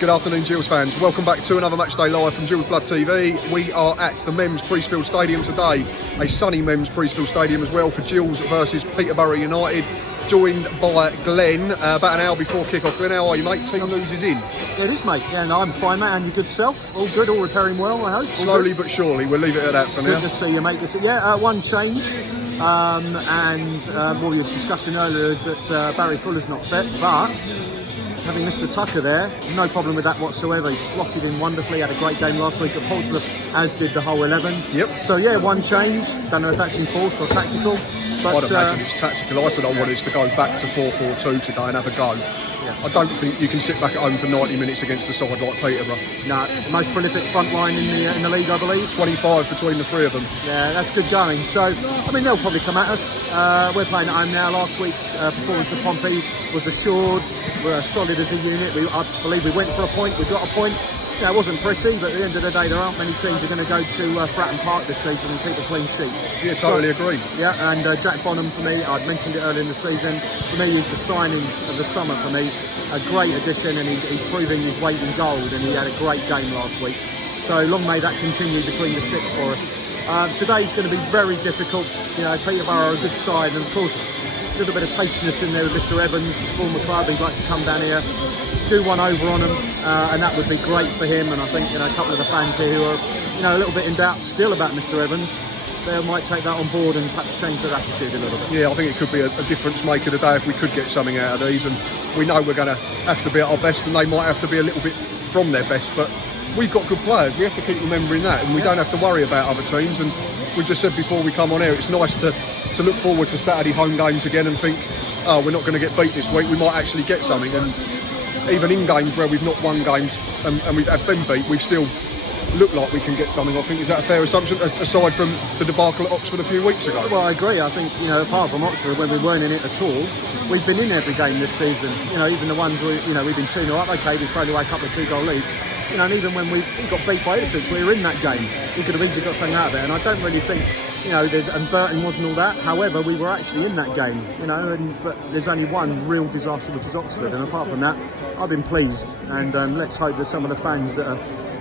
Good afternoon, Gills fans. Welcome back to another Matchday Live from GITBTV. We are at the Men's Priestfield Stadium today, a sunny Men's Priestfield Stadium as well for Gills versus Peterborough United, joined by Glenn about an hour before kick-off. Glenn, how are you, mate? Team news is in. Yeah, it is, mate. Yeah, no, I'm fine, mate. And your good self? All good, all repairing well, I hope? Slowly but surely. We'll leave it at that for now. Good to see you, mate. Yeah, one change. What we were discussing earlier is that Barry Fuller's not fit, but having Mr. Tucker there, no problem with that whatsoever. He slotted in wonderfully, had a great game last week at Portsmouth, as did the whole 11. Yep. So yeah, one change. Don't know if that's enforced or tactical. But, I'd imagine it's tactical. I said I wanted us to go back to 4-4-2 today and have a go. Yeah. I don't think you can sit back at home for 90 minutes against a side like Peterborough. No, the most prolific front line in the league, I believe. 25 between the three of them. Yeah, that's good going. So, I mean, they'll probably come at us. We're playing at home now. Last week's performance for Pompey was assured. We're solid as a unit. I believe we went for a point. We got a point. Yeah, it wasn't pretty, but at the end of the day, there aren't many teams that are going to go to Fratton Park this season and keep a clean sheet. Yeah, totally agree. Yeah, and Jack Bonham, for me, I'd mentioned it earlier in the season, for me, he's the signing of the summer for me. A great addition, and he's proving his weight in gold, and he had a great game last week. So long may that continue between the sticks for us. Today's going to be very difficult. You know, Peterborough are a good side, and of course, a little bit of tastiness in there with Mr. Evans, his former club. He'd like to come down here, do one over on him, and that would be great for him. And I think, you know, a couple of the fans here who are, you know, a little bit in doubt still about Mr. Evans, they might take that on board and perhaps change their attitude a little bit. Yeah, I think it could be a difference maker today if we could get something out of these, and we know we're going to have to be at our best, and they might have to be a little bit from their best, but we've got good players. We have to keep remembering that, and we don't have to worry about other teams. And we just said before we come on air, it's nice to look forward to Saturday home games again and think, oh, we're not going to get beat this week, we might actually get something. And even in games where we've not won games and we've been beat, we've still look like we can get something. I think, is that a fair assumption, aside from the debacle at Oxford a few weeks ago? Well, I agree. I think, you know, apart from Oxford, when we weren't in it at all, we've been in every game this season. You know, even the ones where, you know, we've been 2-0 up, okay, we've thrown away a couple of 2-goal leads. You know, and even when we got beat by Ipswich, we were in that game. We could have easily got something out of there. And I don't really think, you know, and Burton wasn't all that. However, we were actually in that game, you know, but there's only one real disaster, which is Oxford. And apart from that, I've been pleased. And let's hope that some of the fans that are,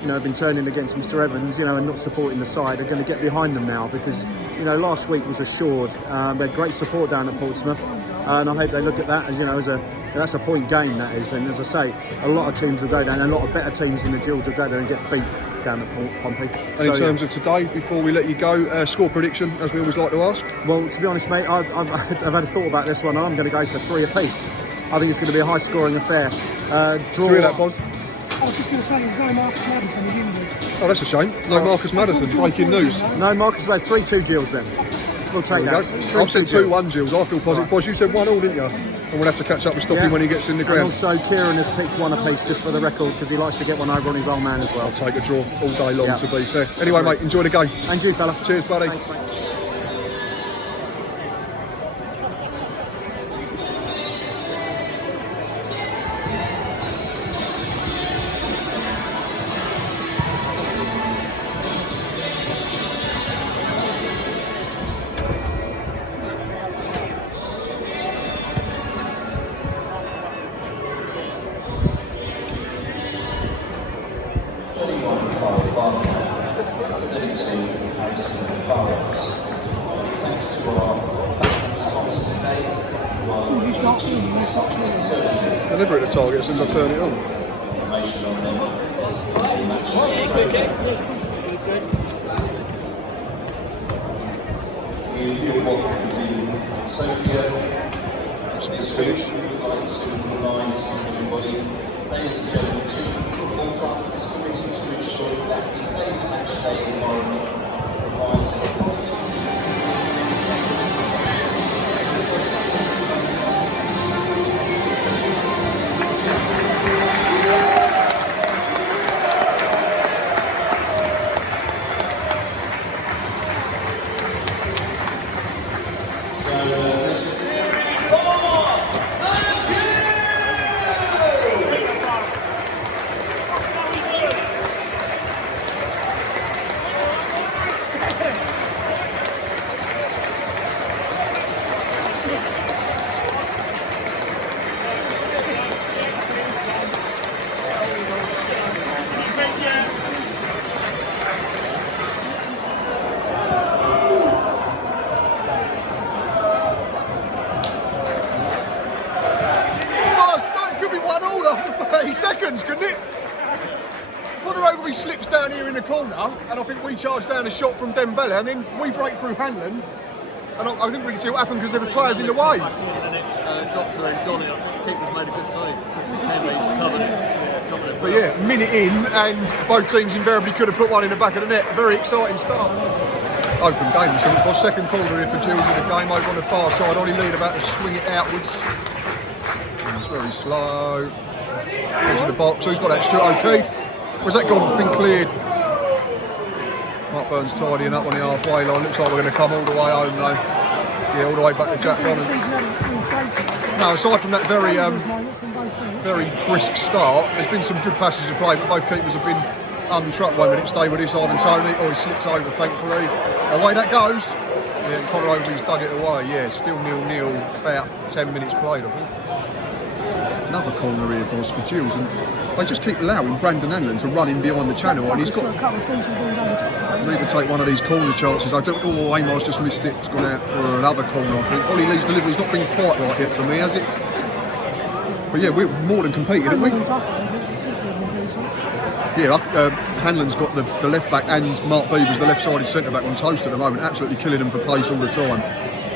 you know, have been turning against Mr. Evans, you know, and not supporting the side are going to get behind them now, because, you know, last week was assured. They had great support down at Portsmouth, and I hope they look at that as, you know, that's a point game, that is. And as I say, a lot of teams will go down, and a lot of better teams than the Gills will go there and get beat down at Pompey. And so, in terms of today, before we let you go, score prediction, as we always like to ask? Well, to be honest, mate, I've had a thought about this one, and I'm going to go for 3 apiece. I think it's going to be a high-scoring affair. Draw. Hear that, Boz? I was just going to say, there's no Marcus Madison in England. Oh, that's a shame. No Marcus Madison, breaking news. No Marcus Madison, 3-2 Gills then. We'll take that. I've said 2-1 Gills. I feel positive. Boz, you said 1-1, didn't you? And we'll have to catch up with Stoppy when he gets in the ground. And also, Kieran has picked 1 apiece, just for the record, because he likes to get one over on his old man as well. I'll take a draw all day long, to be fair. Anyway, mate, enjoy the game. And you, fella. Cheers, buddy. Thanks, mate. Deliberate at the target as soon as I turn it on. It's finished. Ladies and gentlemen, Football Club is committed to ensure that today's matchday environment provides a positive 30 seconds, couldn't it? Peterborough slips down here in the corner, and I think we charge down a shot from Dembele, and then we break through Hanlon. And I didn't really see what happened because there was players in the way. Dropped her and Johnny, I think the keeper's made a good save. Henry's covered it. But yeah, minute in, and both teams invariably could have put one in the back of the net. A very exciting start. Open game, so we've got second corner here for Gills in the game over on the far side. Ollie Lead about to swing it outwards. And it's very slow. Into the box. Who's got that? Stuart O'Keefe. Where's that gone? It's been cleared. Mark Burns tidying up on the halfway line. Looks like we're going to come all the way home though. Yeah, all the way back to Jack Bonham. No, aside from that very brisk start, there's been some good passes of play, but both keepers have been untrucked. Won't let him stay with this Ivan Tony. Oh, he slips over, thankfully. Away that goes. Yeah, and Connor Overby's dug it away. Yeah, still 0-0, about 10 minutes played, I think. Another corner here, boys, for Gills, and they just keep allowing Brandon Hanlon to run in behind the channel, and he's got to either take one of these corner chances. Oh, Amar's just missed it. It's gone out for another corner, I think. Ollie Lee's delivery's not been quite right yet for me, has it? But yeah, we're more than competing, haven't we? Yeah, Hanlon's got the left back, and Mark Beaver's the left-sided centre-back on toast at the moment, absolutely killing them for pace all the time.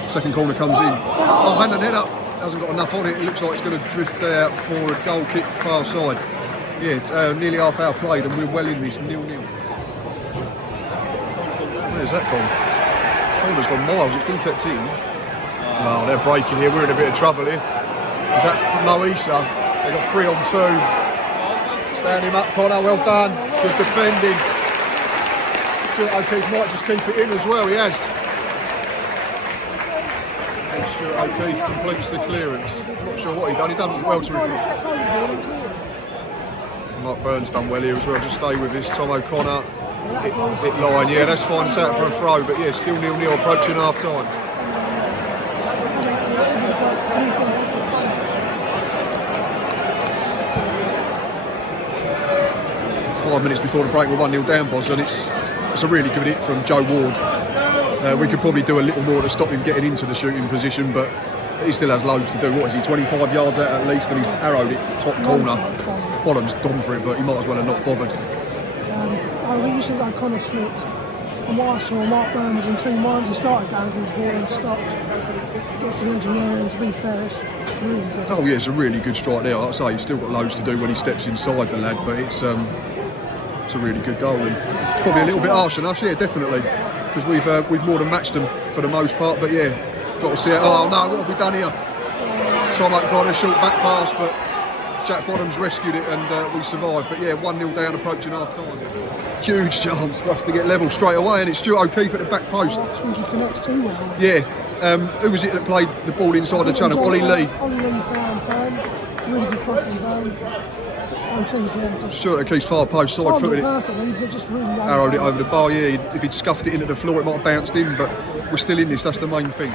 Second corner comes in. Oh, Hanlon head up. Hasn't got enough on it. It looks like it's going to drift out for a goal kick far side. Yeah, nearly half hour played and we're well in this 0-0. Where's that gone? Corner's gone miles. It's been kept in. No, they're breaking here. We're in a bit of trouble here. Is that Moisa? They've got 3 on 2. Stand him up, Connor. Well done. Good defending. Stuart O'Keefe might just keep it in as well. He has. Stuart O'Keefe completes the clearance. Not sure what he done. He done well to recover. Mark Burns done well here as well. Just stay with this. Tom O'Connor hit line. Yeah, that's fine. It's out for a throw, but yeah, still 0-0 approaching half time. Five minutes before the break, we're 1-0 down, boss, and it's a really good hit from Joe Ward. We could probably do a little more to stop him getting into the shooting position, but he still has loads to do. What is he, 25 yards out at least, and he's arrowed it top corner. Bottom's gone for it, but he might as well have not bothered. We used to that kind of slipped. From what I saw, Mark Burns was in 2 minds. He started going for his ball and stopped. Gets to the edge of the area, and to be fair, it's really good. Oh yeah, it's a really good strike there. Like I say, he's still got loads to do when he steps inside the lad, but it's a really good goal. And it's probably a little bit harsh on us, yeah, definitely. Because we've more than matched them for the most part, but yeah, got to see it. Oh no, what have we done here? Tom O'Connor, short back pass, but Jack Bonham's rescued it and we survived. But yeah, 1-0 down approaching half time. Huge chance for us to get level straight away, and it's Stuart O'Keefe at the back post. I think he connects too well. Yeah, who was it that played the ball inside the channel? Ollie Lee. Ollie Lee found really good crossing zone. Stuart O'Keefe's far post side footed it. Perfectly, but just really arrowed it over the bar. Yeah, if he'd scuffed it into the floor, it might have bounced in, but we're still in this. That's the main thing.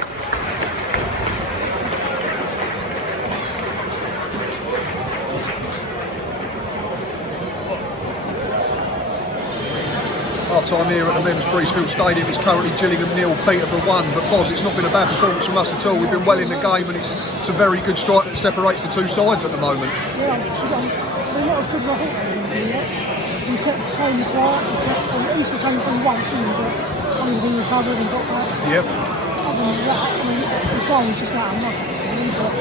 Half time here at the Men's Priestfield Stadium. It's currently Gillingham 0, Peterborough 1. But Boz, it's not been a bad performance from us at all. We've been well in the game, and it's a very good strike that separates the two sides at the moment. Yeah, we're not as good as I thought they were going to be yet. We kept Tony quiet, and Easter came from once, but Tony's been recovered and got back. Yep. Other than that, I mean, the goal was just out of nothing, really, but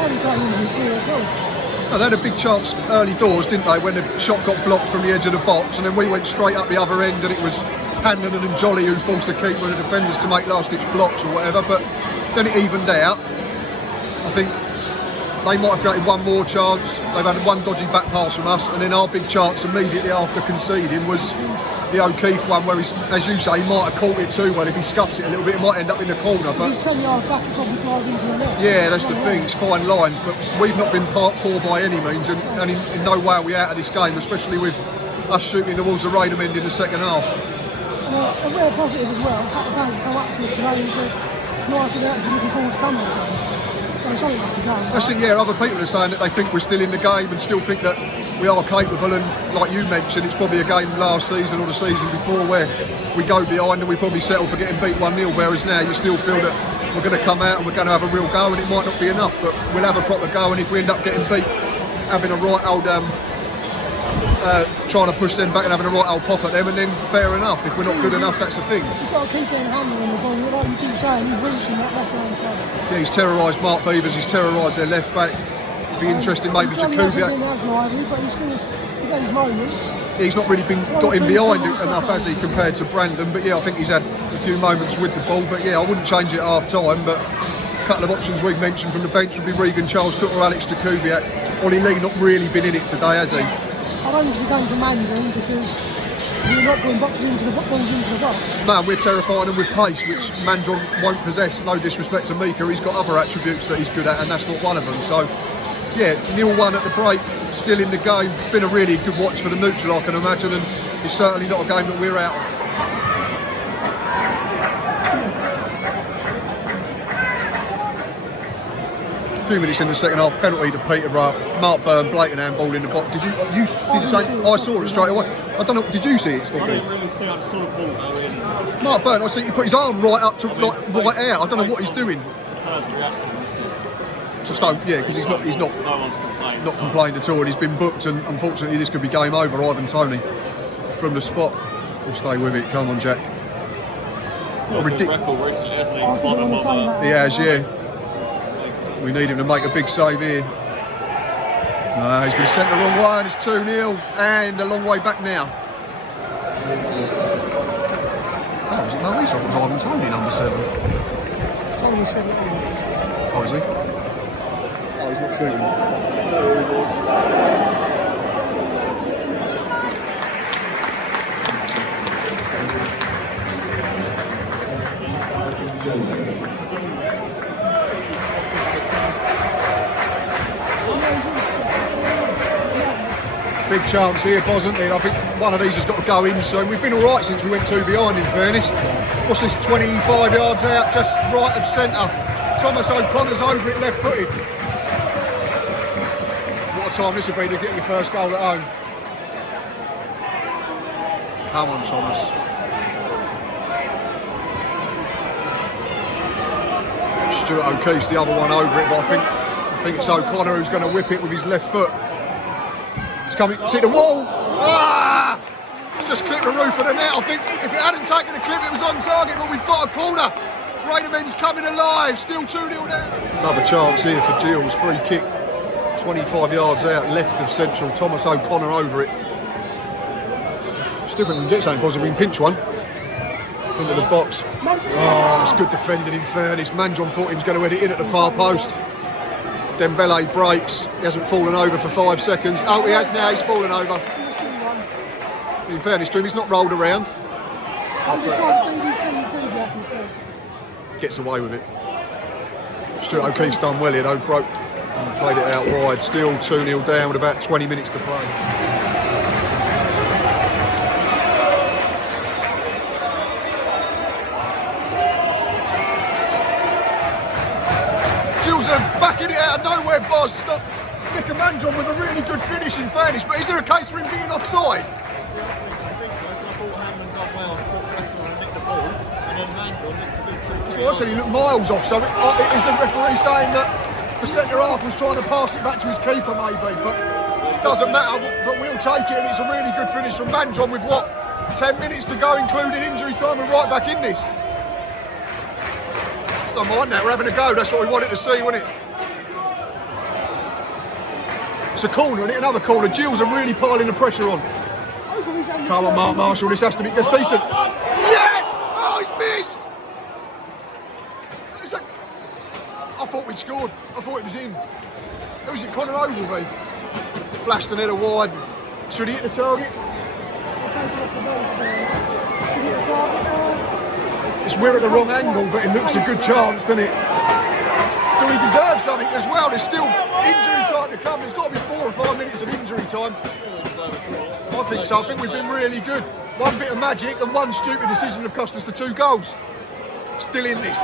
every time we were through as well. Oh, they had a big chance early doors, didn't they, when the shot got blocked from the edge of the box, and then we went straight up the other end, and it was Hanlon and Jolly who forced the keeper and the defenders to make last-ditch blocks or whatever, but then it evened out. I think they might have created one more chance. They've had one dodgy back pass from us, and then our big chance immediately after conceding was the O'Keefe one, where, as you say, he might have caught it too well. If he scuffs it a little bit, it might end up in the corner. But he's 10 yards back, it probably flies into the net. Yeah, that's the thing. It's fine lines, but we've not been poor by any means, and in no way are we out of this game, especially with us shooting towards the Raynham end in the second half. A rare positive as well. A couple of fans come up to us today and said it's nice that they're actually looking forward to coming. That's it, yeah, other people are saying that they think we're still in the game and still think that we are capable, and like you mentioned, it's probably a game last season or the season before where we go behind and we probably settle for getting beat 1-0, whereas now you still feel that we're going to come out and we're going to have a real go, and it might not be enough, but we'll have a proper go, and if we end up getting beat having a right old trying to push them back and having a right old pop at them, and then fair enough. If we're not good enough, that's the thing. You've got to keep getting handle on the ball. Like you keep saying, he's reaching that left hand side. Yeah, he's terrorised Mark Beavers, he's terrorised their left back. It'd be interesting maybe to Kubiak. He's lively, but he's still got his moments. He's not really got him behind it enough, has he, compared to Brandon? But yeah, I think he's had a few moments with the ball. But yeah, I wouldn't change it at half time. But a couple of options we've mentioned from the bench would be Regan Charles Cook or Alex Jakubiak. Ollie Lee not really been in it today, has he? I don't think he's going for Mandarin because we're not putting balls into the box. No, we're terrifying him with pace, which Mandron won't possess. No disrespect to Mika, he's got other attributes that he's good at, and that's not one of them. So, yeah, 0-1 at the break, still in the game. It's been a really good watch for the neutral, I can imagine, and it's certainly not a game that we're out of. A few minutes in the second half, penalty to Peterborough. Mark Byrne, blatant handball in the box. Did you say? I saw it straight away. I don't know. Did you see it, Stocky? I didn't really see. I saw the ball go in. Mark Byrne, I see he put his arm right up to right out. I don't know what he's doing. Just yeah, because he's not No one's complaining. Not complained at all, and he's been booked. And unfortunately, this could be game over. Ivan Toney from the spot. We'll stay with it. Come on, Jack. Ridiculous. Record recently, hasn't he? I didn't want to say that. He has, yeah. We need him to make a big save here. No, he's been sent the wrong way, and it's 2-0, and a long way back now. Oh, was it no? He's was Ivan Toney, number 7. Tony 7. Oh, is he? Oh, he's not shooting. Big chance here, wasn't it? I think one of these has got to go in soon. We've been all right since we went 2 behind, in fairness. What's this, 25 yards out, just right of centre. Thomas O'Connor's over it, left-footed. What a time this would be to get your first goal at home. Come on, Thomas. Stuart O'Keefe's the other one over it, but I think it's O'Connor who's going to whip it with his left foot. It's coming, see the wall! Ah! Just clipped the roof of the net. I think if it hadn't taken the clip, it was on target, but we've got a corner. Raidamen's coming alive, still 2-0 down. Another chance here for Gills, free kick. 25 yards out, left of central. Thomas O'Connor over it. It's different than Jet saying positive, we can pinch one. Into the box. Oh, it's good defending in fairness. Mandron thought he was going to head it in at the far post. Dembele breaks, he hasn't fallen over for 5 seconds. Oh, he has now, he's fallen over. In fairness to him, he's not rolled around. I'm just trying to DDT Kubiak instead. Gets away with it. Stuart O'Keefe's done well here though, broke and played it out wide. Still 2-0 down with about 20 minutes to play. Gills are backing it out of nowhere, Boz. Stop. Nick Mandron with a really good finish in fairness, but is there a case for him being offside? So I said he looked miles off, so is the referee saying that the centre half was trying to pass it back to his keeper maybe, but it doesn't matter, but we'll take it, and it's a really good finish from Mandron with what, 10 minutes to go including injury time, and right back in this. It's not mine now, we're having a go, that's what we wanted to see, wasn't it? It's a corner, isn't it? Another corner. Gills are really piling the pressure on. Come on, Mark Marshall, this has to be that's decent. Yes! Oh, he's missed! I thought we'd scored. I thought it was in. Who's it? Connor Ogilvie. Flashed an header wide. Should he hit the target? We're at the wrong angle, but it looks a good chance, doesn't it? Do we deserve something as well? There's still injury time to come. There's got to be 4 or 5 minutes of injury time. I think so. I think we've been really good. One bit of magic and one stupid decision have cost us the 2 goals. Still in this.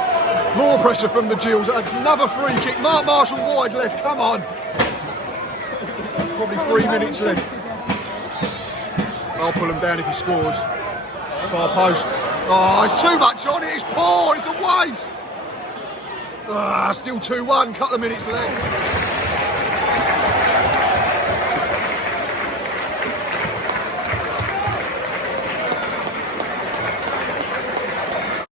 More pressure from the Gills. Another free kick. Mark Marshall wide left. Come on. Probably 3 minutes left. I'll pull him down if he scores. Far post. Oh, it's too much on it. It's poor. It's a waste. Still 2-1. Couple of minutes left.